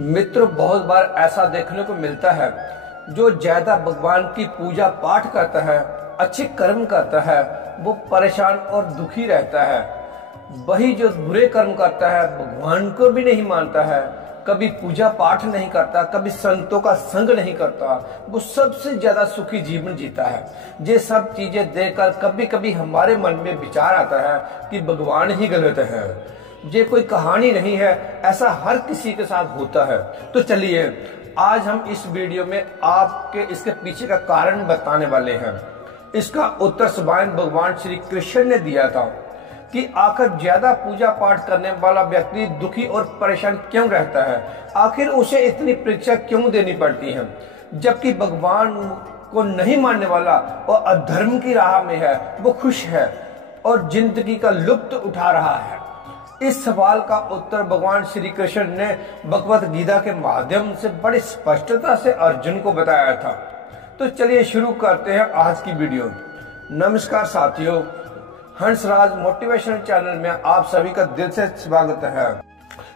मित्र, बहुत बार ऐसा देखने को मिलता है, जो ज्यादा भगवान की पूजा पाठ करता है, अच्छे कर्म करता है, वो परेशान और दुखी रहता है। वही जो बुरे कर्म करता है, भगवान को भी नहीं मानता है, कभी पूजा पाठ नहीं करता, कभी संतों का संग नहीं करता, वो सबसे ज्यादा सुखी जीवन जीता है। ये सब चीजें देखकर कभी कभी हमारे मन में विचार आता है कि भगवान ही गलत है। ये कोई कहानी नहीं है, ऐसा हर किसी के साथ होता है। तो चलिए, आज हम इस वीडियो में आपके इसके पीछे का कारण बताने वाले हैं। इसका उत्तर स्वयं भगवान श्री कृष्ण ने दिया था कि आखिर ज्यादा पूजा पाठ करने वाला व्यक्ति दुखी और परेशान क्यों रहता है, आखिर उसे इतनी परीक्षा क्यों देनी पड़ती है, जबकि भगवान को नहीं मानने वाला और अधर्म की राह में है वो खुश है और जिंदगी का लुत्फ उठा रहा है। इस सवाल का उत्तर भगवान श्री कृष्ण ने भगवत गीता के माध्यम से बड़ी स्पष्टता से अर्जुन को बताया था। तो चलिए शुरू करते हैं आज की वीडियो। नमस्कार साथियों, हंसराज मोटिवेशनल चैनल में आप सभी का दिल से स्वागत है।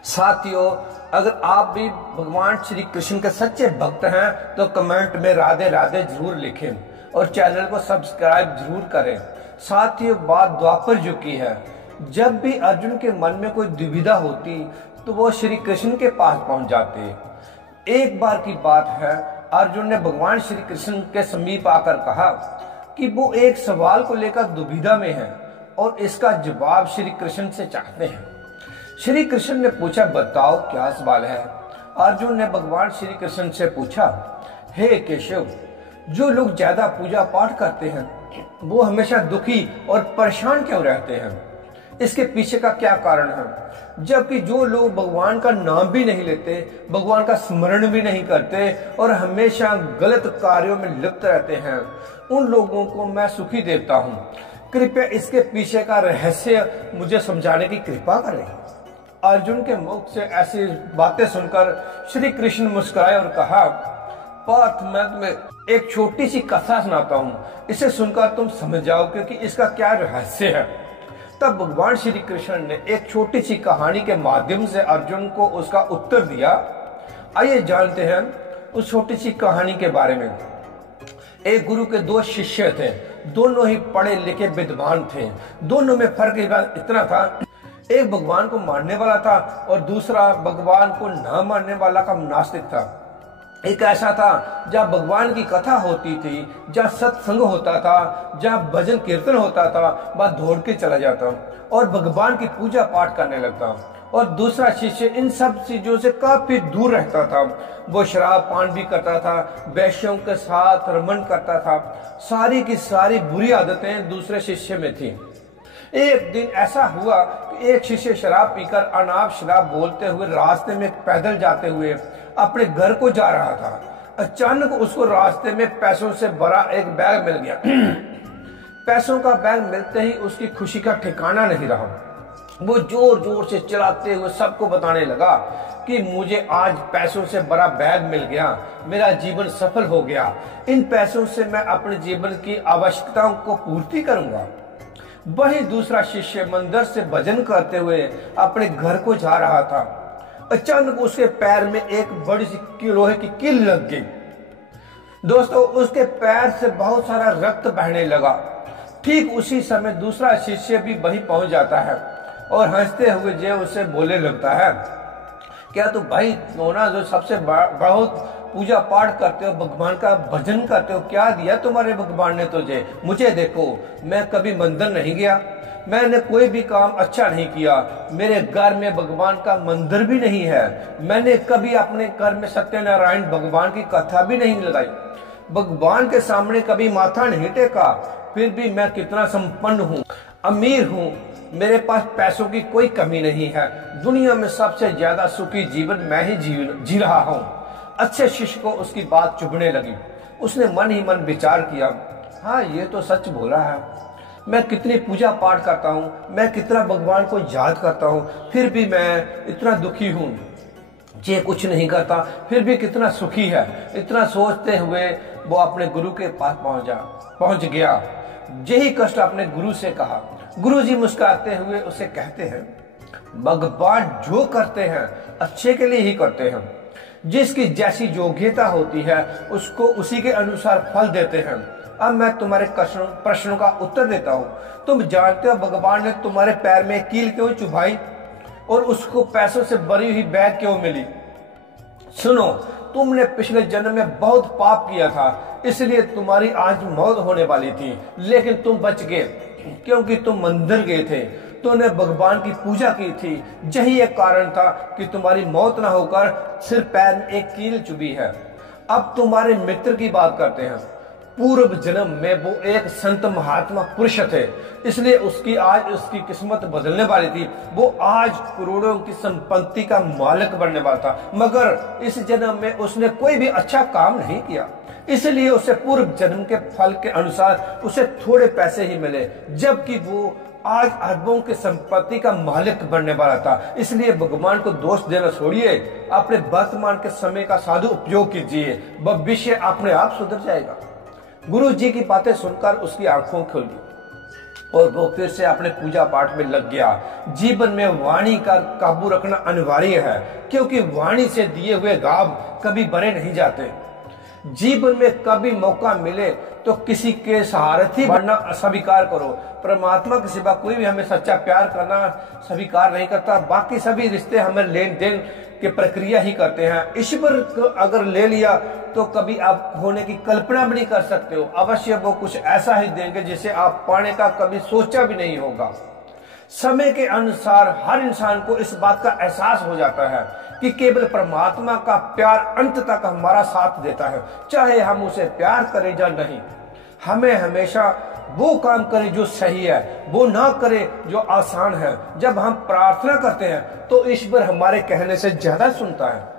साथियों, अगर आप भी भगवान श्री कृष्ण के सच्चे भक्त हैं तो कमेंट में राधे राधे जरूर लिखें और चैनल को सब्सक्राइब जरूर करें। साथियों, बात द्वापर युग की है। जब भी अर्जुन के मन में कोई दुविधा होती तो वो श्री कृष्ण के पास पहुंच जाते। एक बार की बात है, अर्जुन ने भगवान श्री कृष्ण के समीप आकर कहा कि वो एक सवाल को लेकर दुविधा में है और इसका जवाब श्री कृष्ण से चाहते हैं। श्री कृष्ण ने पूछा, बताओ क्या सवाल है। अर्जुन ने भगवान श्री कृष्ण से पूछा, हे केशव, जो लोग ज्यादा पूजा पाठ करते हैं वो हमेशा दुखी और परेशान क्यों रहते हैं, इसके पीछे का क्या कारण है। जबकि जो लोग भगवान का नाम भी नहीं लेते, भगवान का स्मरण भी नहीं करते और हमेशा गलत कार्यों में लिप्त रहते हैं, उन लोगों को मैं सुखी देवता हूँ। कृपया इसके पीछे का रहस्य मुझे समझाने की कृपा करें। अर्जुन के मुख से ऐसी बातें सुनकर श्री कृष्ण मुस्कुराए और कहा, पार्थ, मैं तुम्हें एक छोटी सी कथा सुनाता हूँ, इसे सुनकर तुम समझ जाओ क्योंकि इसका क्या रहस्य है। तब भगवान श्री कृष्ण ने एक छोटी सी कहानी के माध्यम से अर्जुन को उसका उत्तर दिया। आइए जानते हैं उस छोटी सी कहानी के बारे में। एक गुरु के दो शिष्य थे, दोनों ही पढ़े लिखे विद्वान थे। दोनों में फर्क इतना था, एक भगवान को मानने वाला था और दूसरा भगवान को न मानने वाला का नास्तिक था। एक ऐसा था जहाँ भगवान की कथा होती थी, जहाँ सत्संग होता था, जहाँ भजन कीर्तन होता था, वह दौड़ के चला जाता और भगवान की पूजा पाठ करने लगता। और दूसरा शिष्य इन सब चीजों से काफी दूर रहता था। वो शराब पान भी करता था, वैश्यों के साथ रमन करता था। सारी की सारी बुरी आदतें दूसरे शिष्य में थी। एक दिन ऐसा हुआ कि एक शिष्य शराब पीकर अनाप शराब बोलते हुए रास्ते में पैदल जाते हुए अपने घर को जा रहा था। अचानक उसको रास्ते में पैसों से भरा एक बैग मिल गया। पैसों का बैग मिलते ही उसकी खुशी का ठिकाना नहीं रहा। वो जोर जोर से चिल्लाते हुए सबको बताने लगा कि मुझे आज पैसों से भरा बैग मिल गया, मेरा जीवन सफल हो गया, इन पैसों से मैं अपने जीवन की आवश्यकताओं को पूर्ति करूंगा। वही दूसरा शिष्य मंदिर से भजन करते हुए अपने घर को जा रहा था। अचानक उसके पैर में एक बड़ी सी लोहे की कील लग गई। दोस्तों, उसके पैर से बहुत सारा रक्त बहने लगा। ठीक उसी समय दूसरा शिष्य भी वहीं पहुंच जाता है और हंसते हुए जो उसे बोले लगता है, क्या तू भाई नोना जो सबसे बहुत पूजा पाठ करते हो, भगवान का भजन करते हो, क्या दिया तुम्हारे भगवान ने तुझे। मुझे देखो, मैं कभी मंदिर नहीं गया, मैंने कोई भी काम अच्छा नहीं किया, मेरे घर में भगवान का मंदिर भी नहीं है, मैंने कभी अपने घर में सत्यनारायण भगवान की कथा भी नहीं लगाई, भगवान के सामने कभी माथा नहीं टेका, फिर भी मैं कितना संपन्न हूँ, अमीर हूँ, मेरे पास पैसों की कोई कमी नहीं है, दुनिया में सबसे ज्यादा सुखी जीवन मैं ही जी रहा हूँ। अच्छे शिष्य को उसकी बात चुभने लगी। उसने मन ही मन विचार किया, हाँ ये तो सच बोला है, मैं कितनी पूजा पाठ करता हूँ, मैं कितना भगवान को याद करता हूँ, फिर भी मैं इतना दुखी हूँ। ये कुछ नहीं करता फिर भी कितना सुखी है। इतना सोचते हुए वो अपने गुरु के पास पहुंच गया। यही कष्ट अपने गुरु से कहा। गुरुजी मुस्कुराते हुए उसे कहते हैं, भगवान जो करते हैं अच्छे के लिए ही करते हैं। जिसकी जैसी योग्यता होती है उसको उसी के अनुसार फल देते हैं। अब मैं तुम्हारे प्रश्नों का उत्तर देता हूँ। तुम जानते हो भगवान ने तुम्हारे पैर में कील क्यों चुभाई और उसको पैसों से भरी हुई बैग क्यों मिली? सुनो, तुमने पिछले जन्म में बहुत पाप किया था, इसलिए तुम्हारी आज मौत होने वाली थी, लेकिन तुम बच गए क्योंकि तुम मंदिर गए थे, तुमने भगवान की पूजा की थी। यही एक कारण था कि तुम्हारी मौत न होकर सिर्फ पैर में एक कील चुभी है। अब तुम्हारे मित्र की बात करते हैं। पूर्व जन्म में वो एक संत महात्मा पुरुष थे, इसलिए उसकी किस्मत बदलने वाली थी। वो आज करोड़ों की संपत्ति का मालिक बनने वाला था, मगर इस जन्म में उसने कोई भी अच्छा काम नहीं किया, इसलिए उसे पूर्व जन्म के फल के अनुसार उसे थोड़े पैसे ही मिले, जबकि वो आज अरबों की संपत्ति का मालिक बनने वाला था। इसलिए भगवान को दोष देना छोड़िए, अपने वर्तमान के समय का साधु उपयोग कीजिए, भविष्य अपने आप सुधर जाएगा। गुरु जी की बातें सुनकर उसकी आंखों खुली और वो फिर से अपने पूजा पाठ में लग गया। जीवन में वाणी का काबू रखना अनिवार्य है, क्योंकि वाणी से दिए हुए गाव कभी भरे नहीं जाते। जीवन में कभी मौका मिले तो किसी के सहारथी बनना स्वीकार करो। परमात्मा के सिवा कोई भी हमें सच्चा प्यार करना स्वीकार नहीं करता। बाकी सभी रिश्ते हमें लेन देन की प्रक्रिया ही करते हैं। ईश्वर को अगर ले लिया तो कभी आप होने की कल्पना भी नहीं कर सकते हो। अवश्य वो कुछ ऐसा ही देंगे जिसे आप पाने का कभी सोचा भी नहीं होगा। समय के अनुसार हर इंसान को इस बात का एहसास हो जाता है कि केवल परमात्मा का प्यार अंत तक हमारा साथ देता है, चाहे हम उसे प्यार करें या नहीं। हमें हमेशा वो काम करें जो सही है, वो ना करें जो आसान है। जब हम प्रार्थना करते हैं तो ईश्वर हमारे कहने से ज्यादा सुनता है।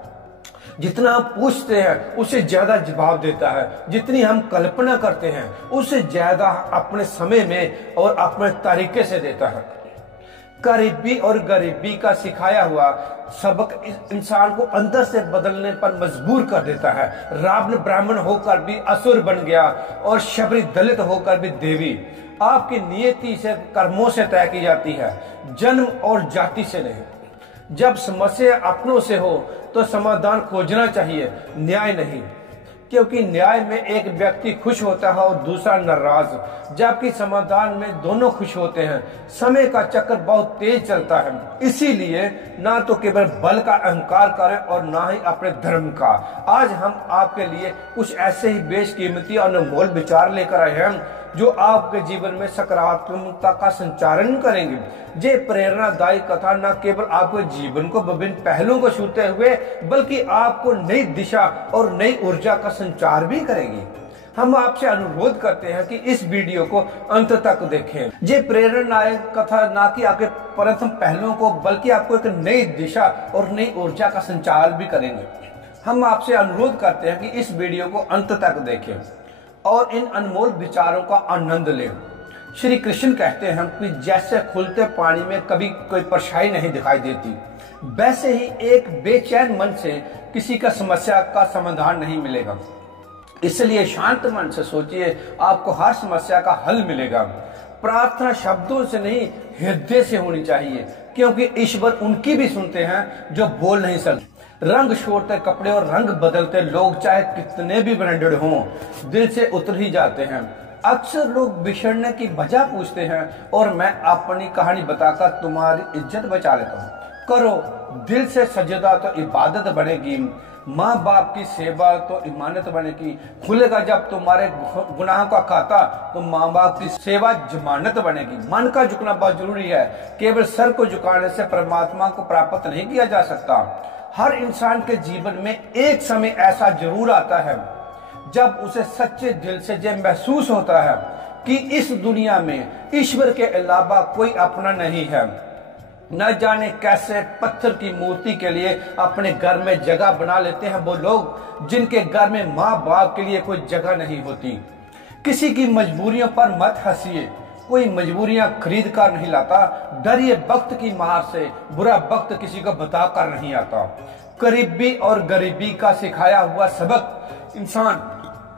जितना हम पूछते हैं उससे ज्यादा जवाब देता है। जितनी हम कल्पना करते हैं उससे ज्यादा अपने समय में और अपने तरीके से देता है। करीबी और गरीबी का सिखाया हुआ सबक इंसान को अंदर से बदलने पर मजबूर कर देता है। रावण ब्राह्मण होकर भी असुर बन गया और शबरी दलित होकर भी देवी। आपकी नियति से कर्मों से तय की जाती है, जन्म और जाति से नहीं। जब समस्या अपनों से हो तो समाधान खोजना चाहिए, न्याय नहीं, क्योंकि न्याय में एक व्यक्ति खुश होता है और दूसरा नाराज, जबकि समाधान में दोनों खुश होते हैं। समय का चक्र बहुत तेज चलता है, इसीलिए ना तो केवल बल का अहंकार करें और ना ही अपने धर्म का। आज हम आपके लिए कुछ ऐसे ही बेशकीमती और अनमोल विचार लेकर आए हैं जो आपके जीवन में सकारात्मकता का संचारण करेंगे। ये प्रेरणादायी कथा न केवल आपके जीवन को विभिन्न पहलुओं को छूते हुए बल्कि आपको नई दिशा और नई ऊर्जा का संचार भी करेगी। हम आपसे अनुरोध करते हैं कि इस वीडियो को अंत तक देखें। ये प्रेरणादायक कथा न कि आपके प्रथम पहलुओं को बल्कि आपको एक नई दिशा और नई ऊर्जा का संचार भी करेंगे। हम आपसे अनुरोध करते हैं कि इस वीडियो को अंत तक देखें और इन अनमोल विचारों का आनंद लें। श्री कृष्ण कहते हैं कि जैसे खुलते पानी में कभी कोई परछाई नहीं दिखाई देती, वैसे ही एक बेचैन मन से किसी का समस्या का समाधान नहीं मिलेगा। इसलिए शांत मन से सोचिए, आपको हर समस्या का हल मिलेगा। प्रार्थना शब्दों से नहीं, हृदय से होनी चाहिए, क्योंकि ईश्वर उनकी भी सुनते हैं जो बोल नहीं सकते। रंग छोड़ते कपड़े और रंग बदलते लोग चाहे कितने भी ब्रांडेड हों, दिल से उतर ही जाते हैं। अक्सर लोग बिछड़ने की वजह पूछते हैं और मैं अपनी कहानी बताकर तुम्हारी इज्जत बचा लेता हूँ। करो दिल से सजदा तो इबादत बनेगी, माँ बाप की सेवा तो इमानत बनेगी। खुलेगा जब तुम्हारे गुनाहों का खाता तो माँ बाप की सेवा जमानत बनेगी। मन का झुकना बहुत जरूरी है, केवल सर को झुकाने से परमात्मा को प्राप्त नहीं किया जा सकता। हर इंसान के जीवन में एक समय ऐसा जरूर आता है जब उसे सच्चे दिल से यह महसूस होता है कि इस दुनिया में ईश्वर के अलावा कोई अपना नहीं है। न जाने कैसे पत्थर की मूर्ति के लिए अपने घर में जगह बना लेते हैं वो लोग जिनके घर में माँ बाप के लिए कोई जगह नहीं होती। किसी की मजबूरियों पर मत हंसिए, कोई मजबूरियां खरीद कर नहीं लाता। डरिए वक्त की मार से, बुरा वक्त किसी को बता कर नहीं आता। करीबी और गरीबी का सिखाया हुआ सबक इंसान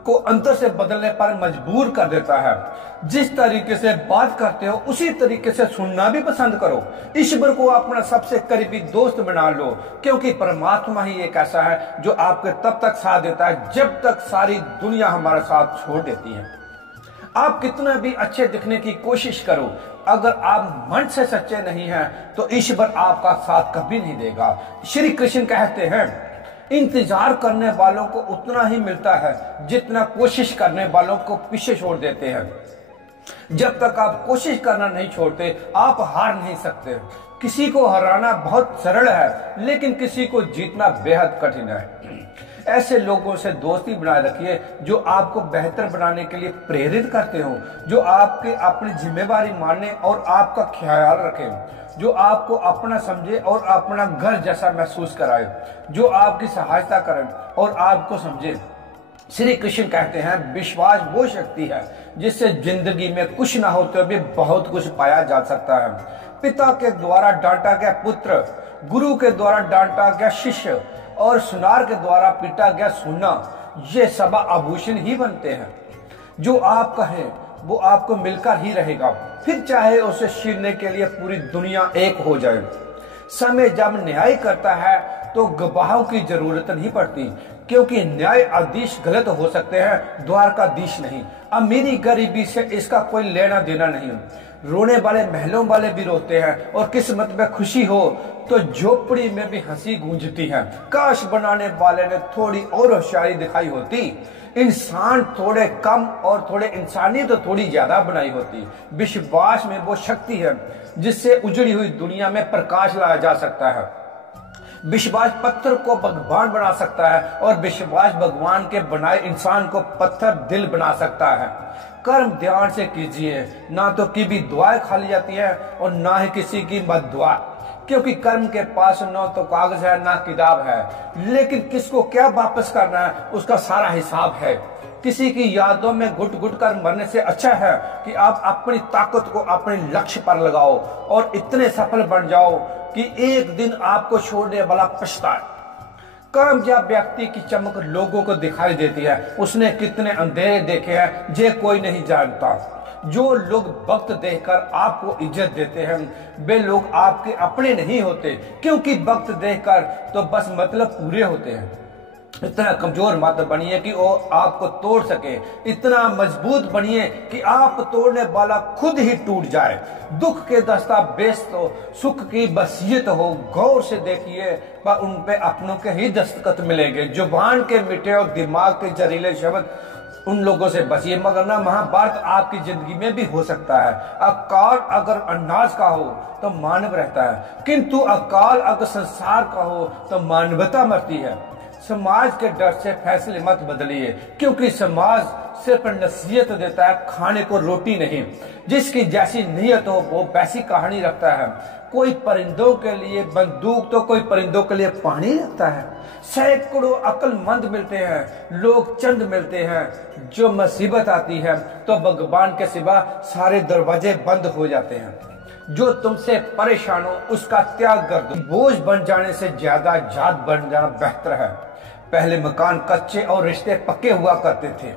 को अंदर से बदलने पर मजबूर कर देता है। जिस तरीके से बात करते हो उसी तरीके से सुनना भी पसंद करो। ईश्वर को अपना सबसे करीबी दोस्त बना लो, क्योंकि परमात्मा ही एक ऐसा है जो आपके तब तक साथ देता है जब तक सारी दुनिया हमारा साथ छोड़ देती है। आप कितना भी अच्छे दिखने की कोशिश करो, अगर आप मन से सच्चे नहीं हैं तो ईश्वर आपका साथ कभी नहीं देगा। श्री कृष्ण कहते हैं, इंतजार करने वालों को उतना ही मिलता है जितना कोशिश करने वालों को पीछे छोड़ देते हैं। जब तक आप कोशिश करना नहीं छोड़ते आप हार नहीं सकते। किसी को हराना बहुत सरल है, लेकिन किसी को जीतना बेहद कठिन है। ऐसे लोगों से दोस्ती बनाए रखिए जो आपको बेहतर बनाने के लिए प्रेरित करते हो, जो आपके अपनी जिम्मेवारी माने और आपका ख्याल रखें, जो आपको अपना समझे और अपना घर जैसा महसूस कराए, जो आपकी सहायता करें और आपको समझे। श्री कृष्ण कहते हैं, विश्वास वो शक्ति है जिससे जिंदगी में कुछ ना होते हुए बहुत कुछ पाया जा सकता है। पिता के द्वारा डांटा गया पुत्र, गुरु के द्वारा डांटा गया शिष्य और सुनार के द्वारा पीटा गया सुना, ये सब आभूषण ही बनते हैं। जो आप कहें वो आपको मिलकर ही रहेगा, फिर चाहे उसे छीनने के लिए पूरी दुनिया एक हो जाए। समय जब न्याय करता है तो गवाहों की जरूरत नहीं पड़ती, क्योंकि न्यायाधीश गलत हो सकते हैं, द्वारकाधीश नहीं। अमीरी गरीबी से इसका कोई लेना देना नहीं। रोने वाले महलों वाले भी रोते हैं और किस्मत में खुशी हो तो झोपड़ी में भी हंसी गूंजती है। काश बनाने वाले ने थोड़ी और होशियारी दिखाई होती, इंसान थोड़े कम और थोड़े इंसानी तो थोड़ी ज्यादा बनाई होती। विश्वास में वो शक्ति है जिससे उजड़ी हुई दुनिया में प्रकाश लाया जा सकता है। विश्वास पत्थर को भगवान बना सकता है और विश्वास भगवान के बनाए इंसान को पत्थर दिल बना सकता है। कर्म ध्यान से कीजिए, ना तो की भी दुआएं खा ली जाती है और ना ही किसी की मत दुआ, क्योंकि कर्म के पास न तो कागज है ना किताब है, लेकिन किसको क्या वापस करना है उसका सारा हिसाब है। किसी की यादों में घुट घुट कर मरने से अच्छा है कि आप अपनी ताकत को अपने लक्ष्य पर लगाओ और इतने सफल बन जाओ कि एक दिन आपको छोड़ने वाला पछताए। कामयाब व्यक्ति की चमक लोगों को दिखाई देती है, उसने कितने अंधेरे देखे हैं ये कोई नहीं जानता। जो लोग वक्त देखकर आपको इज्जत देते हैं वे लोग आपके अपने नहीं होते, क्योंकि वक्त देखकर तो बस मतलब पूरे होते हैं। इतना कमजोर मत बनिए कि वो आपको तोड़ सके, इतना मजबूत बनिए कि आप तोड़ने वाला खुद ही टूट जाए। दुख के दस्तावेज तो सुख की बसियत हो, गौर से देखिए पर उन पे अपनों के ही दस्तखत मिलेंगे। जुबान के मीठे और दिमाग के जहरीले शब्द उन लोगों से बचिए, मगर ना महाभारत आपकी जिंदगी में भी हो सकता है। अकाल अगर अनाज का हो तो मानव रहता है, किंतु अकाल अगर संसार का हो तो मानवता मरती है। समाज के डर से फैसले मत बदलिए, क्योंकि समाज सिर्फ नसीहत देता है, खाने को रोटी नहीं। जिसकी जैसी नीयत हो वो वैसी कहानी रखता है। कोई परिंदों के लिए बंदूक तो कोई परिंदों के लिए पानी रखता है। सैकड़ों अक्लमंद मिलते हैं, लोग चंद मिलते हैं। जो मुसीबत आती है तो भगवान के सिवा सारे दरवाजे बंद हो जाते हैं। जो तुमसे परेशान हो उसका त्याग कर दो। बोझ बन जाने से ज्यादा जात बन जाना बेहतर है। पहले मकान कच्चे और रिश्ते पक्के हुआ करते थे,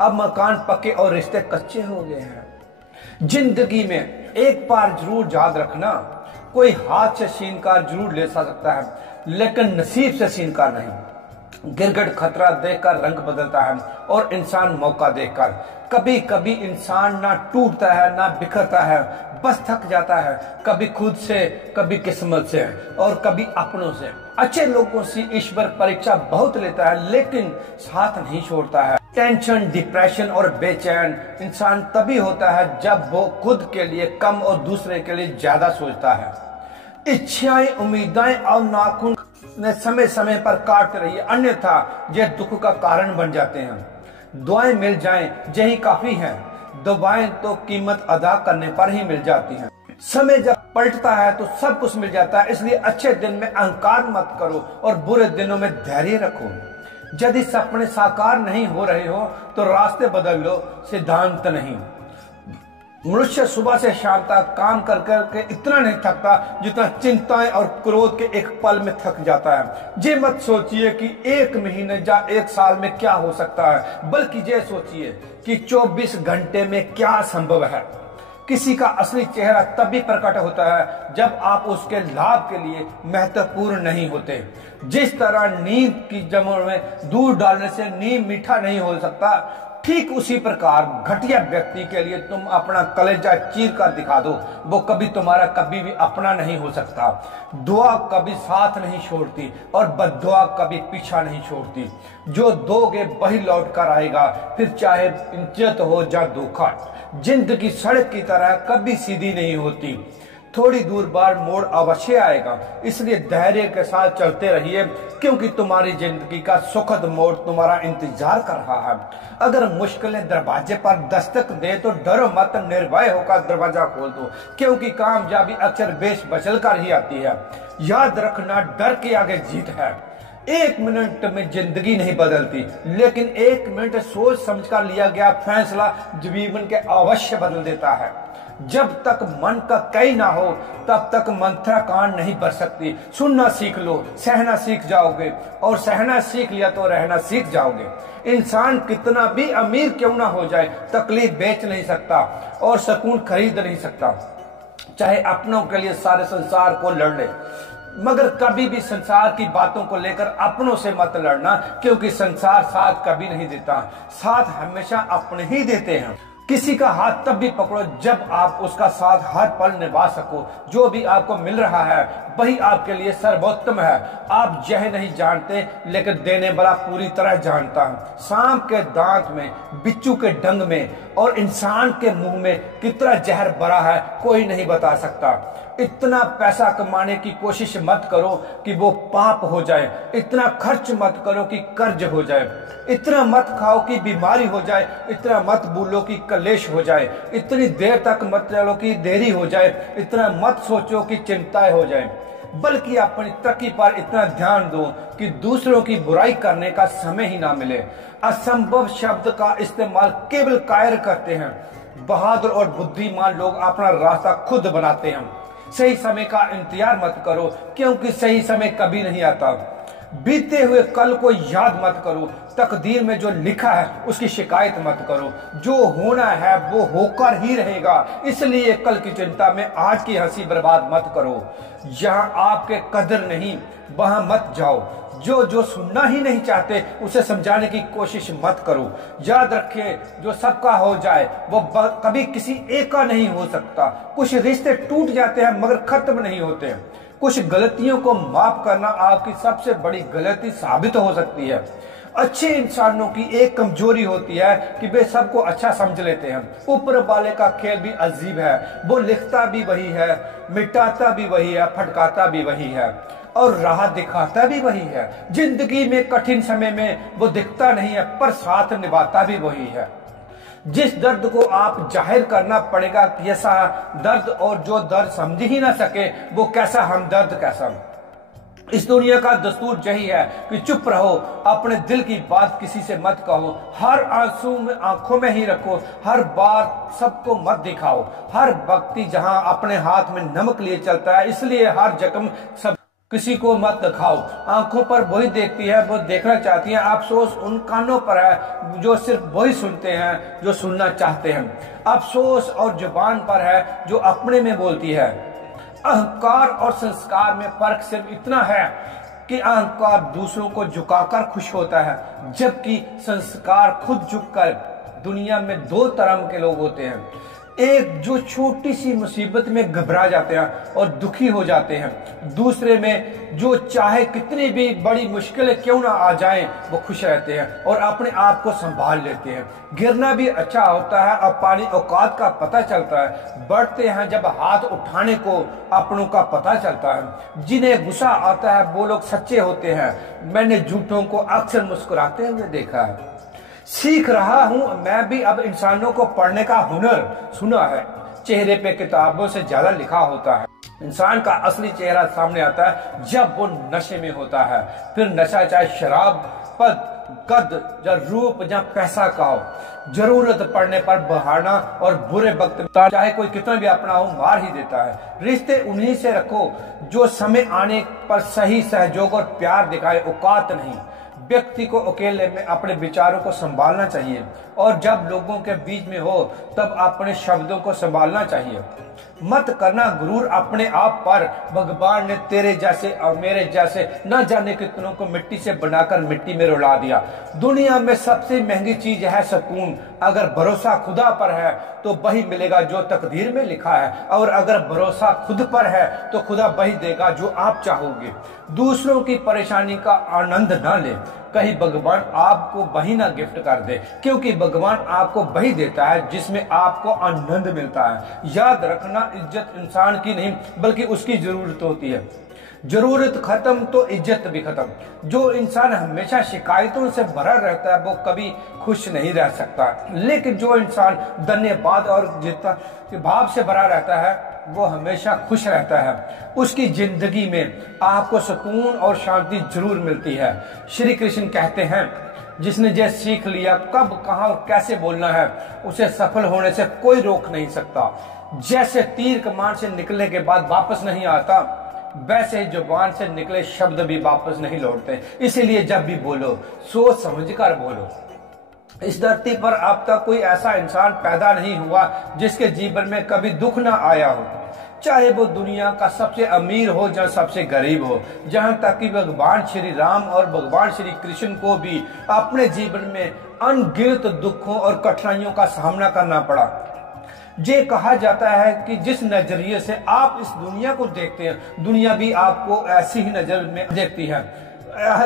अब मकान पक्के और रिश्ते कच्चे हो गए हैं। जिंदगी में एक बार जरूर याद रखना, कोई हाथ से छीनकर जरूर ले सकता है, लेकिन नसीब से छीनकर नहीं। गिरगिट खतरा देखकर रंग बदलता है और इंसान मौका देखकर। कभी कभी इंसान ना टूटता है ना बिखरता है, बस थक जाता है, कभी खुद से, कभी किस्मत से और कभी अपनों से। अच्छे लोगों से ईश्वर परीक्षा बहुत लेता है, लेकिन साथ नहीं छोड़ता है। टेंशन, डिप्रेशन और बेचैन इंसान तभी होता है जब वो खुद के लिए कम और दूसरे के लिए ज्यादा सोचता है। इच्छाएं, उम्मीदें और नाखून ने समय समय पर काटते रहिए, अन्यथा ये दुख का कारण बन जाते हैं। दुआएं मिल जाएं यही काफी है, दुआएं तो कीमत अदा करने पर ही मिल जाती हैं। समय जब पलटता है तो सब कुछ मिल जाता है, इसलिए अच्छे दिन में अहंकार मत करो और बुरे दिनों में धैर्य रखो। यदि सपने साकार नहीं हो रहे हो तो रास्ते बदल लो, सिद्धांत नहीं। मनुष्य सुबह से शाम तक काम कर करके इतना नहीं थकता जितना चिंताएं और क्रोध के एक पल में थक जाता है। ये मत सोचिए कि 1 महीने या 1 साल में क्या हो सकता है, बल्कि ये सोचिए कि 24 घंटे में क्या संभव है। किसी का असली चेहरा तभी प्रकट होता है जब आप उसके लाभ के लिए महत्वपूर्ण नहीं होते। जिस तरह नीम की जड़ में दूध डालने से नीम मीठा नहीं हो सकता, ठीक उसी प्रकार घटिया व्यक्ति के लिए तुम अपना कलेजा चीर कर दिखा दो, वो कभी तुम्हारा कभी भी अपना नहीं हो सकता। दुआ कभी साथ नहीं छोड़ती और बद्दुआ कभी पीछा नहीं छोड़ती। जो दोगे वही लौट कर आएगा, फिर चाहे इज्जत हो या धोखा। जिंदगी सड़क की तरह कभी सीधी नहीं होती, थोड़ी दूर बाद मोड़ अवश्य आएगा। इसलिए धैर्य के साथ चलते रहिए, क्योंकि तुम्हारी जिंदगी का सुखद मोड़ तुम्हारा इंतजार कर रहा है। अगर मुश्किलें दरवाजे पर दस्तक दे तो डरो मत, निर्भय होकर दरवाजा खोल दो, क्योंकि कामयाबी अक्सर बेश बचल कर ही आती है। याद रखना, डर के आगे जीत है। 1 मिनट में जिंदगी नहीं बदलती, लेकिन 1 मिनट सोच समझकर लिया गया फैसला जीवन के अवश्य बदल देता है। जब तक मन का कई ना हो तब तक मंत्रा कांड नहीं बढ़ सकती। सुनना सीख लो, सहना सीख जाओगे, और सहना सीख लिया तो रहना सीख जाओगे। इंसान कितना भी अमीर क्यों ना हो जाए, तकलीफ बेच नहीं सकता और सुकून खरीद नहीं सकता। चाहे अपनों के लिए सारे संसार को लड़ ले, मगर कभी भी संसार की बातों को लेकर अपनों से मत लड़ना, क्योंकि संसार साथ कभी नहीं देता, साथ हमेशा अपने ही देते हैं। किसी का हाथ तब भी पकड़ो जब आप उसका साथ हर पल निभा सको। जो भी आपको मिल रहा है वही आपके लिए सर्वोत्तम है। आप यह नहीं जानते, लेकिन देने वाला पूरी तरह जानता है। सांप के दांत में, बिच्छू के डंग में और इंसान के मुंह में कितना जहर भरा है कोई नहीं बता सकता। इतना पैसा कमाने की कोशिश मत करो कि वो पाप हो जाए, इतना खर्च मत करो कि कर्ज हो जाए, इतना मत खाओ कि बीमारी हो जाए, इतना मत बोलो कि कलेश हो जाए, इतनी देर तक मत चलो कि देरी हो जाए, इतना मत सोचो कि चिंताएं हो जाए, बल्कि अपनी तरक्की पर इतना ध्यान दो कि दूसरों की बुराई करने का समय ही ना मिले। असंभव शब्द का इस्तेमाल केवल कायर करते हैं। बहादुर और बुद्धिमान लोग अपना रास्ता खुद बनाते हैं। सही समय का इंतजार मत करो, क्योंकि सही समय कभी नहीं आता। बीते हुए कल को याद मत करो, तकदीर में जो लिखा है उसकी शिकायत मत करो। जो होना है वो होकर ही रहेगा, इसलिए कल की चिंता में आज की हंसी बर्बाद मत करो। जहां आपके कदर नहीं वहां मत जाओ। जो सुनना ही नहीं चाहते उसे समझाने की कोशिश मत करो। याद रखिए, जो सबका हो जाए वो कभी किसी एक का नहीं हो सकता। कुछ रिश्ते टूट जाते हैं मगर खत्म नहीं होते। कुछ गलतियों को माफ करना आपकी सबसे बड़ी गलती साबित हो सकती है। अच्छे इंसानों की एक कमजोरी होती है कि वे सबको अच्छा समझ लेते हैं। ऊपर वाले का खेल भी अजीब है, वो लिखता भी वही है, मिटाता भी वही है, फटकाता भी वही है और राह दिखाता भी वही है। जिंदगी में कठिन समय में वो दिखता नहीं है, पर साथ निभाता भी वही है। जिस दर्द को आप जाहिर करना पड़ेगा कैसा दर्द, और जो दर्द समझ ही ना सके वो कैसा हमदर्द कैसा। इस दुनिया का दस्तूर यही है कि चुप रहो, अपने दिल की बात किसी से मत कहो, हर आंसू में आंखों में ही रखो, हर बात सबको मत दिखाओ। हर व्यक्ति जहां अपने हाथ में नमक लिए चलता है, इसलिए हर जख्म सब किसी को मत दिखाओ। आंखों पर वही देखती है वो देखना चाहती है। अफसोस उन कानों पर है जो सिर्फ वही सुनते हैं जो सुनना चाहते हैं। अफसोस और जुबान पर है जो अपने में बोलती है। अहंकार और संस्कार में फर्क सिर्फ इतना है कि अहंकार दूसरों को झुकाकर खुश होता है, जबकि संस्कार खुद झुककर। दुनिया में 2 तरह के लोग होते हैं, एक जो छोटी सी मुसीबत में घबरा जाते हैं और दुखी हो जाते हैं, दूसरे में जो चाहे कितनी भी बड़ी मुश्किलें क्यों ना आ जाएं वो खुश रहते हैं और अपने आप को संभाल लेते हैं। गिरना भी अच्छा होता है और पानी औकात का पता चलता है। बढ़ते हैं जब हाथ उठाने को अपनों का पता चलता है। जिन्हें गुस्सा आता है वो लोग सच्चे होते हैं। मैंने झूठों को अक्सर मुस्कुराते हुए देखा है। सीख रहा हूं मैं भी अब इंसानों को पढ़ने का हुनर। सुना है चेहरे पे किताबों से ज्यादा लिखा होता है। इंसान का असली चेहरा सामने आता है जब वो नशे में होता है। फिर नशा चाहे शराब पद, कद या रूप या पैसा का हो, जरूरत पड़ने पर बहाना और बुरे वक्त में चाहे कोई कितना भी अपना हो मार ही देता है। रिश्ते उन्हीं से रखो जो समय आने पर सही सहयोग और प्यार दिखाए, औकात नहीं। व्यक्ति को अकेले में अपने विचारों को संभालना चाहिए और जब लोगों के बीच में हो तब अपने शब्दों को संभालना चाहिए। मत करना गुरूर अपने आप पर। भगवान ने तेरे जैसे और मेरे जैसे न जाने कितनों को मिट्टी से बनाकर मिट्टी में रुला दिया। दुनिया में सबसे महंगी चीज है सुकून। अगर भरोसा खुदा पर है तो वही मिलेगा जो तकदीर में लिखा है, और अगर भरोसा खुद पर है तो खुदा वही देगा जो आप चाहोगे। दूसरों की परेशानी का आनंद न ले, कहीं भगवान आपको वही ना गिफ्ट कर दे, क्योंकि भगवान आपको वही देता है जिसमें आपको आनंद मिलता है। याद रखना, इज्जत इंसान की नहीं बल्कि उसकी जरूरत होती है। जरूरत खत्म तो इज्जत भी खत्म। जो इंसान हमेशा शिकायतों से भरा रहता है वो कभी खुश नहीं रह सकता, लेकिन जो इंसान धन्यवाद और भाव से भरा रहता है वो हमेशा खुश रहता है। उसकी जिंदगी में आपको सुकून और शांति जरूर मिलती है। श्री कृष्ण कहते हैं, जिसने ये सीख लिया कब, कहां और कैसे बोलना है, उसे सफल होने से कोई रोक नहीं सकता। जैसे तीर कमान से निकलने के बाद वापस नहीं आता, वैसे ही जुबान से निकले शब्द भी वापस नहीं लौटते। इसीलिए जब भी बोलो सोच समझकर बोलो। इस धरती पर अब तक कोई ऐसा इंसान पैदा नहीं हुआ जिसके जीवन में कभी दुख ना आया हो, चाहे वो दुनिया का सबसे अमीर हो या सबसे गरीब हो। जहां तक कि भगवान श्री राम और भगवान श्री कृष्ण को भी अपने जीवन में अनगिनत दुखों और कठिनाइयों का सामना करना पड़ा। ये कहा जाता है कि जिस नजरिए से आप इस दुनिया को देखते हैं, दुनिया भी आपको ऐसी ही नजर में देखती है।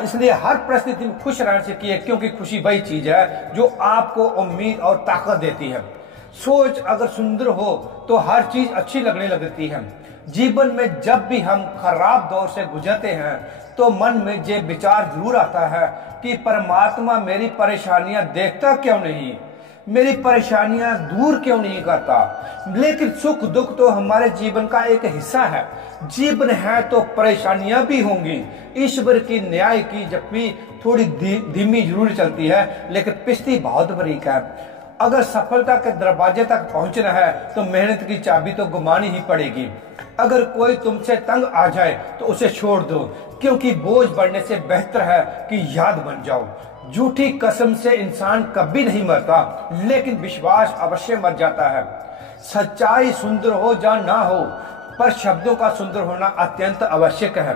इसलिए हर परिस्थिति में खुश रहने से किए, क्योंकि खुशी वही चीज है जो आपको उम्मीद और ताकत देती है। सोच अगर सुंदर हो तो हर चीज अच्छी लगने लगती है। जीवन में जब भी हम खराब दौर से गुजरते हैं तो मन में ये विचार जरूर आता है कि परमात्मा मेरी परेशानियां देखता क्यों नहीं, मेरी परेशानियां दूर क्यों नहीं करता। लेकिन सुख दुख तो हमारे जीवन का एक हिस्सा है। जीवन है तो परेशानियां भी होंगी। ईश्वर की न्याय की जप्पी थोड़ी धीमी जरूर चलती है, लेकिन पिस्ती बहुत बारीक है। अगर सफलता के दरवाजे तक पहुंचना है तो मेहनत की चाबी तो घुमानी ही पड़ेगी। अगर कोई तुमसे तंग आ जाए तो उसे छोड़ दो, क्योंकि बोझ बढ़ने से बेहतर है कि याद बन जाओ। झूठी कसम से इंसान कभी नहीं मरता, लेकिन विश्वास अवश्य मर जाता है। सच्चाई सुंदर हो या ना हो, पर शब्दों का सुंदर होना अत्यंत आवश्यक है,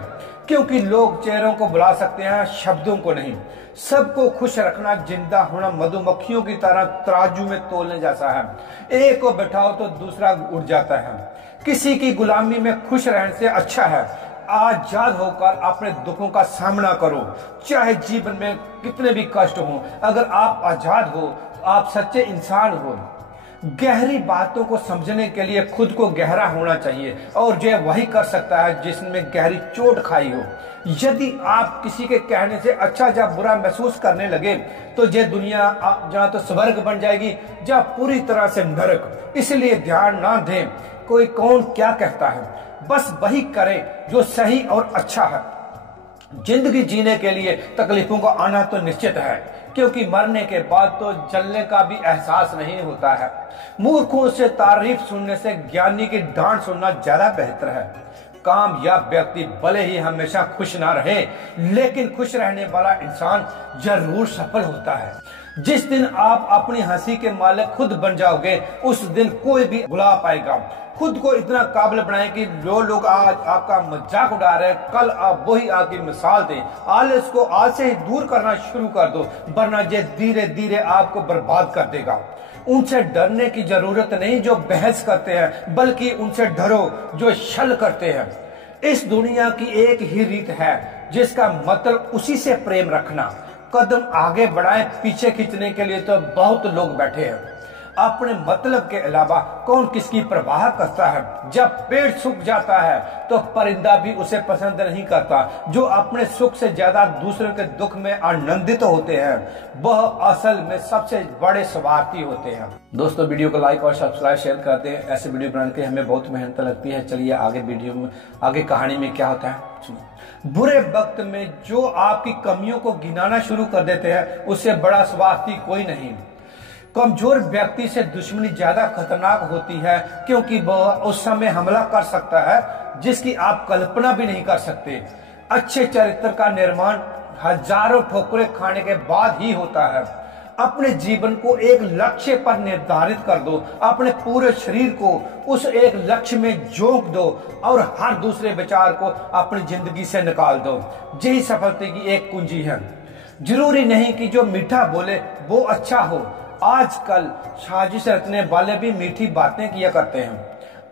क्योंकि लोग चेहरों को बुला सकते हैं, शब्दों को नहीं। सबको खुश रखना, जिंदा होना मधुमक्खियों की तरह तराजू में तोलने जैसा है। एक को बैठाओ तो दूसरा उड़ जाता है। किसी की गुलामी में खुश रहने से अच्छा है आजाद होकर अपने दुखों का सामना करो, चाहे जीवन में कितने भी कष्ट हो। अगर आप आजाद हो, आप सच्चे इंसान हो। गहरी बातों को समझने के लिए खुद को गहरा होना चाहिए, और जो वही कर सकता है जिसने गहरी चोट खाई हो। यदि आप किसी के कहने से अच्छा या बुरा महसूस करने लगे तो ये दुनिया जहाँ तो स्वर्ग बन जाएगी या पूरी तरह से नरक। इसलिए ध्यान ना दें कोई कौन क्या कहता है, बस वही करें जो सही और अच्छा है। जिंदगी जीने के लिए तकलीफों का आना तो निश्चित है, क्योंकि मरने के बाद तो जलने का भी एहसास नहीं होता है। मूर्खों से तारीफ सुनने से ज्ञानी की डांट सुनना ज्यादा बेहतर है। कामयाब व्यक्ति भले ही हमेशा खुश ना रहे, लेकिन खुश रहने वाला इंसान जरूर सफल होता है। जिस दिन आप अपनी हंसी के मालिक खुद बन जाओगे, उस दिन कोई भी भुला पाएगा। खुद को इतना काबिल बनाएं कि जो लोग आज आपका मजाक उड़ा रहे हैं, कल आप वही आगे मिसाल दें। आलस को आज से ही दूर करना शुरू कर दो, वरना ये धीरे धीरे आपको बर्बाद कर देगा। उनसे डरने की जरूरत नहीं जो बहस करते हैं, बल्कि उनसे डरो जो छल करते हैं। इस दुनिया की एक ही रीत है, जिसका मतलब उसी से प्रेम रखना। कदम आगे बढ़ाएं, पीछे खींचने के लिए तो बहुत लोग बैठे हैं। अपने मतलब के अलावा कौन किसकी परवाह करता है। जब पेड़ सूख जाता है तो परिंदा भी उसे पसंद नहीं करता। जो अपने सुख से ज्यादा दूसरों के दुख में आनंदित होते हैं वह असल में सबसे बड़े स्वार्थी होते हैं। दोस्तों, वीडियो को लाइक और सब्सक्राइब शेयर करते हैं। ऐसे वीडियो बनाने के हमें बहुत मेहनत लगती है। चलिए आगे वीडियो में, आगे कहानी में क्या होता है सुनिए। बुरे वक्त में जो आपकी कमियों को गिनाना शुरू कर देते हैं उससे बड़ा स्वार्थी कोई नहीं। कमजोर व्यक्ति से दुश्मनी ज्यादा खतरनाक होती है, क्योंकि वह उस समय हमला कर सकता है जिसकी आप कल्पना भी नहीं कर सकते। अच्छे चरित्र का निर्माण हजारों ठोकरें खाने के बाद ही होता है। अपने जीवन को एक लक्ष्य पर निर्धारित कर दो, अपने पूरे शरीर को उस एक लक्ष्य में झोंक दो और हर दूसरे विचार को अपनी जिंदगी से निकाल दो। यही सफलता की एक कुंजी है। जरूरी नहीं कि जो मीठा बोले वो अच्छा हो। आजकल साजिश रचने वाले भी मीठी बातें किया करते हैं।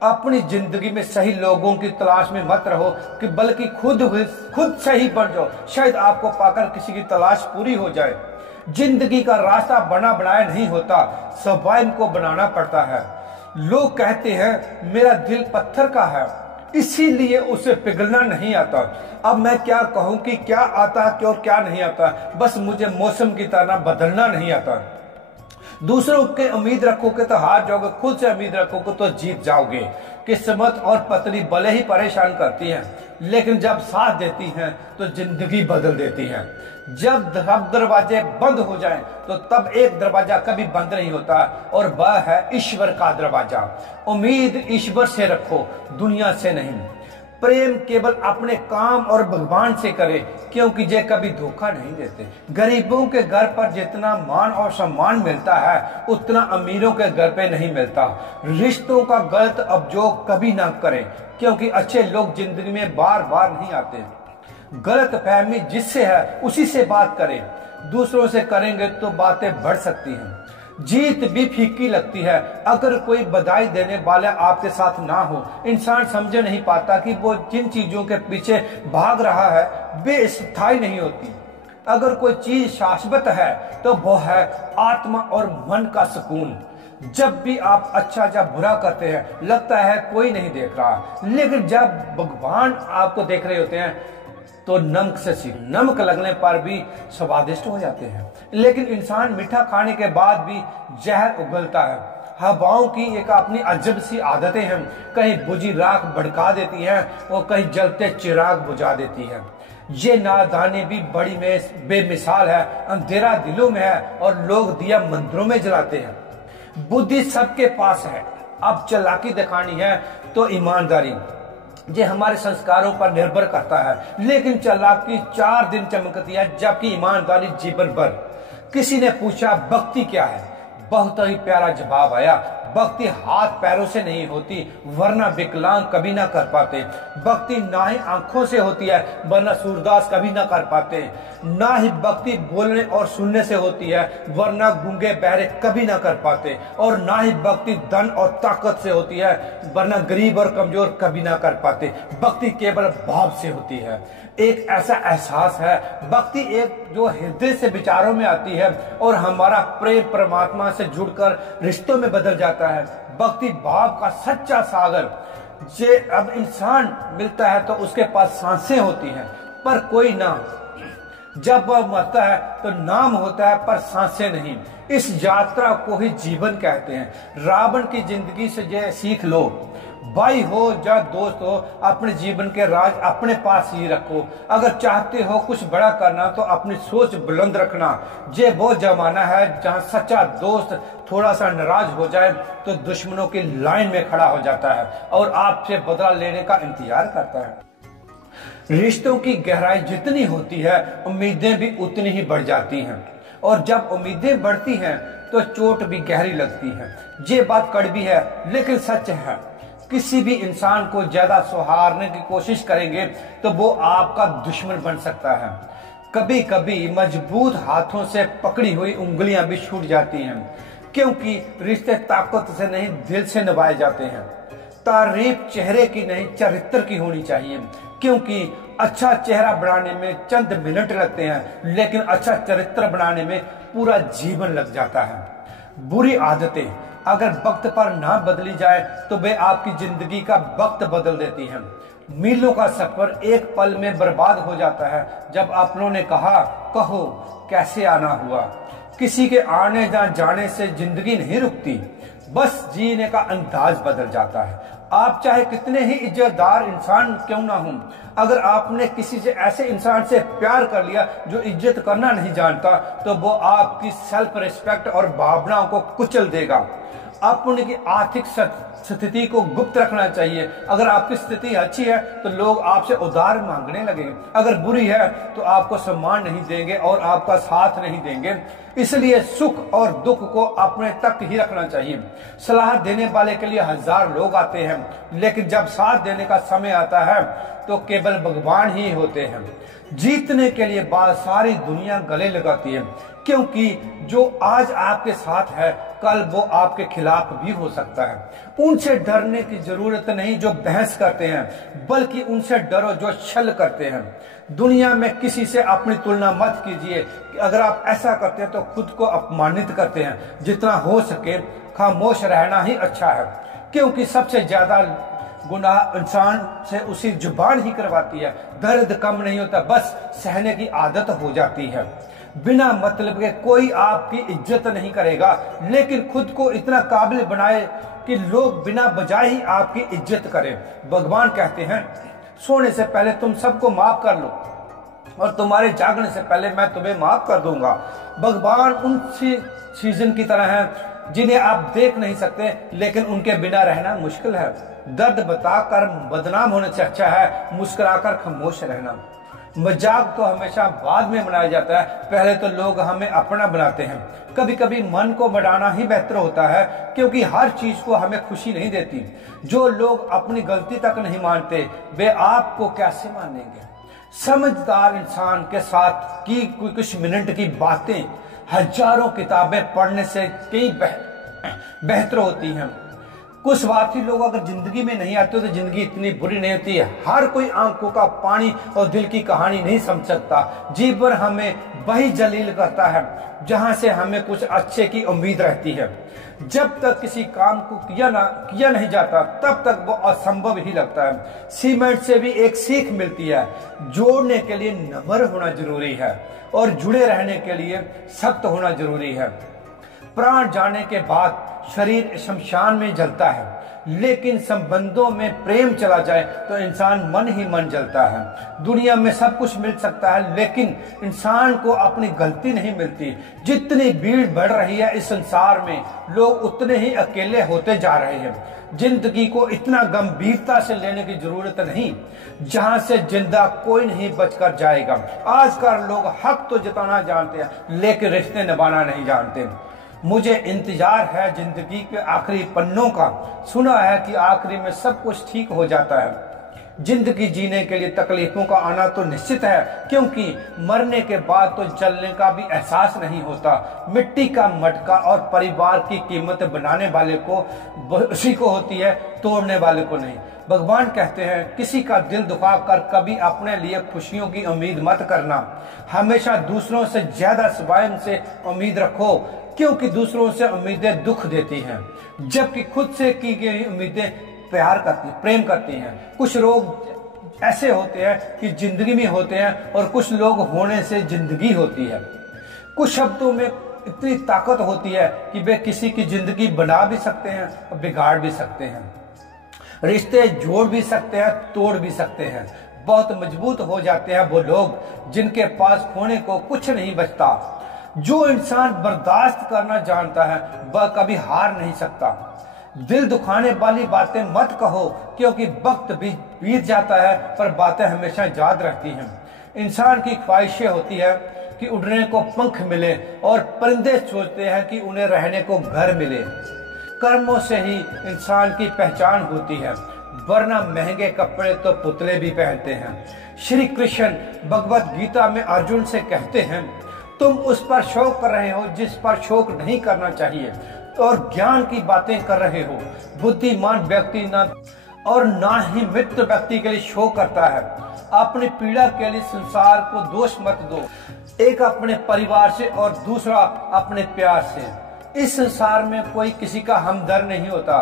अपनी जिंदगी में सही लोगों की तलाश में मत रहो कि बल्कि खुद सही बन जाओ। शायद आपको पाकर किसी की तलाश पूरी हो जाए। जिंदगी का रास्ता बना बनाया नहीं होता, स्वयं को बनाना पड़ता है। लोग कहते हैं मेरा दिल पत्थर का है, इसीलिए उसे पिघलना नहीं आता। अब मैं क्या कहूं कि क्या आता क्यों क्या नहीं आता, बस मुझे मौसम की तरह बदलना नहीं आता। दूसरों के उम्मीद रखोगे तो हार जाओगे, खुद से उम्मीद रखोगे तो जीत जाओगे। किस्मत और पत्नी भले ही परेशान करती हैं, लेकिन जब साथ देती हैं तो जिंदगी बदल देती हैं। जब सब दरवाजे बंद हो जाएं तो तब एक दरवाजा कभी बंद नहीं होता, और वह है ईश्वर का दरवाजा। उम्मीद ईश्वर से रखो, दुनिया से नहीं। प्रेम केवल अपने काम और भगवान से करे, क्योंकि ये कभी धोखा नहीं देते। गरीबों के घर पर जितना मान और सम्मान मिलता है उतना अमीरों के घर पे नहीं मिलता। रिश्तों का गलत उपयोग कभी ना करें, क्योंकि अच्छे लोग जिंदगी में बार बार नहीं आते। गलत फहमी जिससे है उसी से बात करें। दूसरों से करेंगे तो बातें बढ़ सकती हैं। जीत भी फीकी लगती है अगर कोई बधाई देने वाला आपके साथ ना हो। इंसान समझ नहीं पाता कि वो जिन चीजों के पीछे भाग रहा है वे स्थायी नहीं होती। अगर कोई चीज शाश्वत है तो वो है आत्मा और मन का सुकून। जब भी आप अच्छा या बुरा करते हैं लगता है कोई नहीं देख रहा, लेकिन जब भगवान आपको देख रहे होते हैं तो नमक से सीख, नमक लगने पर भी स्वादिष्ट हो जाते हैं। लेकिन इंसान मीठा खाने के बाद भी जहर उगलता है। हवाओं की एक अपनी अजब सी आदतें हैं, कहीं बुझी राख भड़का देती हैं और कहीं जलते चिराग बुझा देती हैं। ये नादानी भी बड़ी बेमिसाल है। अंधेरा दिलों में है और लोग दिया मंदिरों में जलाते हैं। बुद्धि सबके पास है, अब चालाकी दिखानी है तो ईमानदारी, ये हमारे संस्कारों पर निर्भर करता है। लेकिन चालाकी 4 दिन चमकती है, जबकि ईमानदारी जीवन भर। किसी ने पूछा भक्ति क्या है, बहुत ही प्यारा जवाब आया, भक्ति हाथ पैरों से नहीं होती वरना विकलांग कभी ना कर पाते। भक्ति ना ही आंखों से होती है वरना सूरदास कभी ना कर पाते। ना ही भक्ति बोलने और सुनने से होती है वरना गूंगे बहरे कभी ना कर पाते। और ना ही भक्ति धन और ताकत से होती है वरना गरीब और कमजोर कभी ना कर पाते। भक्ति केवल भाव से होती है, एक ऐसा एहसास है। भक्ति एक जो हृदय से विचारों में आती है और हमारा प्रेम परमात्मा से जुड़कर रिश्तों में बदल जाता है। भक्ति भाव का सच्चा सागर। जे अब इंसान मिलता है तो उसके पास सांसें होती हैं पर कोई नाम, जब वह मरता है तो नाम होता है पर सांसें नहीं। इस यात्रा को ही जीवन कहते हैं। रावण की जिंदगी से ये सीख लो, भाई हो या दोस्त हो, अपने जीवन के राज अपने पास ही रखो। अगर चाहते हो कुछ बड़ा करना तो अपनी सोच बुलंद रखना। ये वो जमाना है जहां सच्चा दोस्त थोड़ा सा नाराज हो जाए तो दुश्मनों की लाइन में खड़ा हो जाता है और आपसे बदला लेने का इंतजार करता है। रिश्तों की गहराई जितनी होती है उम्मीदें भी उतनी ही बढ़ जाती हैं, और जब उम्मीदें बढ़ती हैं तो चोट भी गहरी लगती है। ये बात कड़वी है लेकिन सच है। किसी भी इंसान को ज्यादा सहारने की कोशिश करेंगे तो वो आपका दुश्मन बन सकता है। कभी कभी मजबूत हाथों से पकड़ी हुई उंगलियां भी छूट जाती हैं, क्योंकि रिश्ते ताकत से नहीं दिल से निभाए जाते हैं। तारीफ चेहरे की नहीं चरित्र की होनी चाहिए, क्योंकि अच्छा चेहरा बनाने में चंद मिनट लगते हैं लेकिन अच्छा चरित्र बनाने में पूरा जीवन लग जाता है। बुरी आदतें अगर वक्त पर ना बदली जाए तो वे आपकी जिंदगी का वक्त बदल देती हैं। मीलों का सफर एक पल में बर्बाद हो जाता है। जब अपनों ने कहा, कहो कैसे आना हुआ। किसी के आने या जाने से जिंदगी नहीं रुकती, बस जीने का अंदाज बदल जाता है। आप चाहे कितने ही इज्जतदार इंसान क्यों ना हों, अगर आपने किसी से ऐसे इंसान से प्यार कर लिया जो इज्जत करना नहीं जानता, तो वो आपकी सेल्फ रिस्पेक्ट और भावनाओं को कुचल देगा। अपने की आर्थिक स्थिति को गुप्त रखना चाहिए। अगर आपकी स्थिति अच्छी है तो लोग आपसे उधार मांगने लगेंगे, अगर बुरी है तो आपको सम्मान नहीं देंगे और आपका साथ नहीं देंगे। इसलिए सुख और दुख को अपने तक ही रखना चाहिए। सलाह देने वाले के लिए हजार लोग आते हैं, लेकिन जब साथ देने का समय आता है तो केवल भगवान ही होते हैं। जीतने के लिए बाद सारी दुनिया गले लगाती है, क्योंकि जो आज आपके साथ है कल वो आपके खिलाफ भी हो सकता है। उनसे डरने की जरूरत नहीं जो बहस करते हैं, बल्कि उनसे डरो जो छल करते हैं। दुनिया में किसी से अपनी तुलना मत कीजिए। अगर आप ऐसा करते हैं तो खुद को अपमानित करते हैं। जितना हो सके खामोश रहना ही अच्छा है, क्योंकि सबसे ज्यादा गुनाह इंसान से उसी जुबान ही करवाती है। दर्द कम नहीं होता, बस सहने की आदत हो जाती है। बिना मतलब के कोई आपकी इज्जत नहीं करेगा, लेकिन खुद को इतना काबिल बनाए कि लोग बिना वजह ही आपकी इज्जत करें। भगवान कहते हैं, सोने से पहले तुम सबको माफ कर लो और तुम्हारे जागने से पहले मैं तुम्हें माफ कर दूंगा। भगवान उन सीजन की तरह हैं जिन्हें आप देख नहीं सकते, लेकिन उनके बिना रहना मुश्किल है। दर्द बताकर बदनाम होने से अच्छा है मुस्कुराकर खामोश रहना। मजाक तो हमेशा बाद में बनाया जाता है, पहले तो लोग हमें अपना बनाते हैं। कभी कभी मन को बढ़ाना ही बेहतर होता है, क्योंकि हर चीज को हमें खुशी नहीं देती। जो लोग अपनी गलती तक नहीं मानते, वे आपको कैसे मानेंगे। समझदार इंसान के साथ की कुछ मिनट की बातें हजारों किताबें पढ़ने से कई बेहतर होती हैं। कुछ स्वार्थी लोग अगर जिंदगी में नहीं आते तो जिंदगी इतनी बुरी नहीं होती है। हर कोई आंखों का पानी और दिल की कहानी नहीं समझ सकता। जीवन हमें वही जलील करता है जहां से हमें कुछ अच्छे की उम्मीद रहती है। जब तक किसी काम को किया नहीं जाता, तब तक वो असंभव ही लगता है। सीमेंट से भी एक सीख मिलती है, जोड़ने के लिए नम्र होना जरूरी है और जुड़े रहने के लिए सख्त होना जरूरी है। प्राण जाने के बाद शरीर शमशान में जलता है, लेकिन संबंधों में प्रेम चला जाए तो इंसान मन ही मन जलता है। दुनिया में सब कुछ मिल सकता है, लेकिन इंसान को अपनी गलती नहीं मिलती। जितनी भीड़ बढ़ रही है इस संसार में, लोग उतने ही अकेले होते जा रहे हैं। जिंदगी को इतना गंभीरता से लेने की जरूरत नहीं, जहां से जिंदा कोई नहीं बचकर जाएगा। आजकल लोग हक तो जताना जानते हैं, लेकिन रिश्ते निभाना नहीं जानते। मुझे इंतजार है जिंदगी के आखिरी पन्नों का। सुना है कि आखिरी में सब कुछ ठीक हो जाता है। जिंदगी जीने के लिए तकलीफों का आना तो निश्चित है, क्योंकि मरने के बाद तो जलने का भी एहसास नहीं होता। मिट्टी का मटका और परिवार की कीमत बनाने वाले को उसी को होती है, तोड़ने वाले को नहीं। भगवान कहते हैं, किसी का दिल दुखाकर कभी अपने लिए खुशियों की उम्मीद मत करना। हमेशा दूसरों से ज्यादा स्वयं से उम्मीद रखो, क्योंकि दूसरों से उम्मीदें दुख देती हैं, जबकि खुद से की गई उम्मीदें प्रेम करती हैं। कुछ लोग ऐसे होते हैं कि जिंदगी में होते हैं, और कुछ लोग होने से जिंदगी होती है। कुछ शब्दों में इतनी ताकत होती है कि वे किसी की जिंदगी बना भी सकते हैं और बिगाड़ भी सकते हैं। रिश्ते जोड़ भी सकते हैं, तोड़ भी सकते हैं। बहुत मजबूत हो जाते हैं वो लोग जिनके पास खोने को कुछ नहीं बचता। जो इंसान बर्दाश्त करना जानता है वह कभी हार नहीं सकता। दिल दुखाने वाली बातें मत कहो, क्योंकि वक्त भी बीत जाता है, पर बातें हमेशा याद रहती हैं। इंसान की ख्वाहिशें होती है कि उड़ने को पंख मिले, और परिंदे सोचते हैं कि उन्हें रहने को घर मिले। कर्मों से ही इंसान की पहचान होती है, वरना महंगे कपड़े तो पुतले भी पहनते हैं। श्री कृष्ण भगवत गीता में अर्जुन से कहते हैं, तुम उस पर शौक कर रहे हो जिस पर शौक नहीं करना चाहिए, और ज्ञान की बातें कर रहे हो। बुद्धिमान व्यक्ति ना ही मित्र व्यक्ति के लिए शौक करता है। अपनी पीड़ा के लिए संसार को दोष मत दो, एक अपने परिवार से और दूसरा अपने प्यार से। इस संसार में कोई किसी का हमदर्द नहीं होता।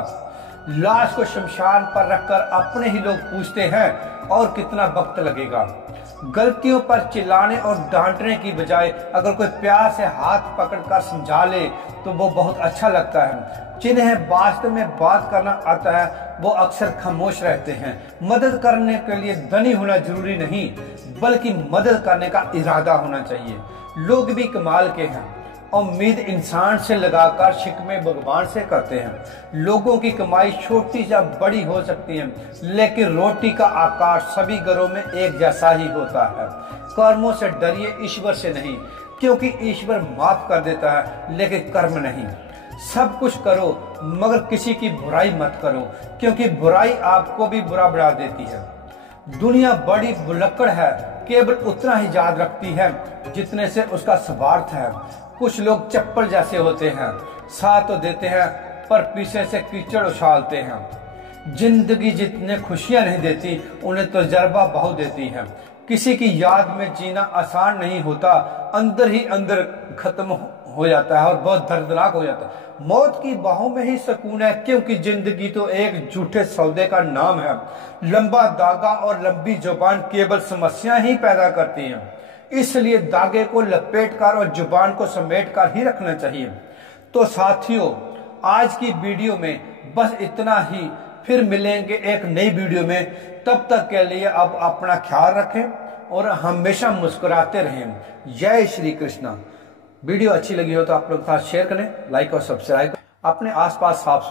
लाश को शमशान पर रखकर अपने ही लोग पूछते हैं और कितना वक्त लगेगा। गलतियों पर चिल्लाने और डांटने की बजाय अगर कोई प्यार से हाथ पकड़कर समझा ले तो वो बहुत अच्छा लगता है। जिन्हें वास्तव में बात करना आता है वो अक्सर खामोश रहते हैं। मदद करने के लिए धनी होना जरूरी नहीं, बल्कि मदद करने का इरादा होना चाहिए। लोग भी कमाल के हैं, उम्मीद इंसान से लगाकर शिकवे भगवान से करते हैं। लोगों की कमाई छोटी या बड़ी हो सकती है, लेकिन रोटी का आकार सभी घरों में एक जैसा ही होता है। कर्मों से डरिए, ईश्वर से नहीं, क्योंकि ईश्वर माफ कर देता है लेकिन कर्म नहीं। सब कुछ करो मगर किसी की बुराई मत करो, क्योंकि बुराई आपको भी बुरा बना देती है। दुनिया बड़ी भुलक्कड़ है, केवल उतना ही याद रखती है जितने से उसका स्वार्थ है। कुछ लोग चप्पल जैसे होते हैं, साथ तो देते हैं पर पीछे से कीचड़ उछालते हैं। जिंदगी जितने खुशियां नहीं देती उन्हें तजुर्बा बहुत देती है। किसी की याद में जीना आसान नहीं होता, अंदर ही अंदर खत्म हो जाता है और बहुत दर्दनाक हो जाता है। मौत की बाहों में ही सुकून है, क्योंकि जिंदगी तो एक झूठे सौदे का नाम है। लंबा दागा और लंबी जुबान केवल समस्या ही पैदा करती है, इसलिए दागे को लपेटकर और जुबान को समेटकर ही रखना चाहिए। तो साथियों, आज की वीडियो में बस इतना ही। फिर मिलेंगे एक नई वीडियो में। तब तक के लिए अब अपना ख्याल रखें और हमेशा मुस्कुराते रहें। जय श्री कृष्णा। वीडियो अच्छी लगी हो तो आप लोग के साथ शेयर करें, लाइक और सब्सक्राइब करें। अपने आसपास साफ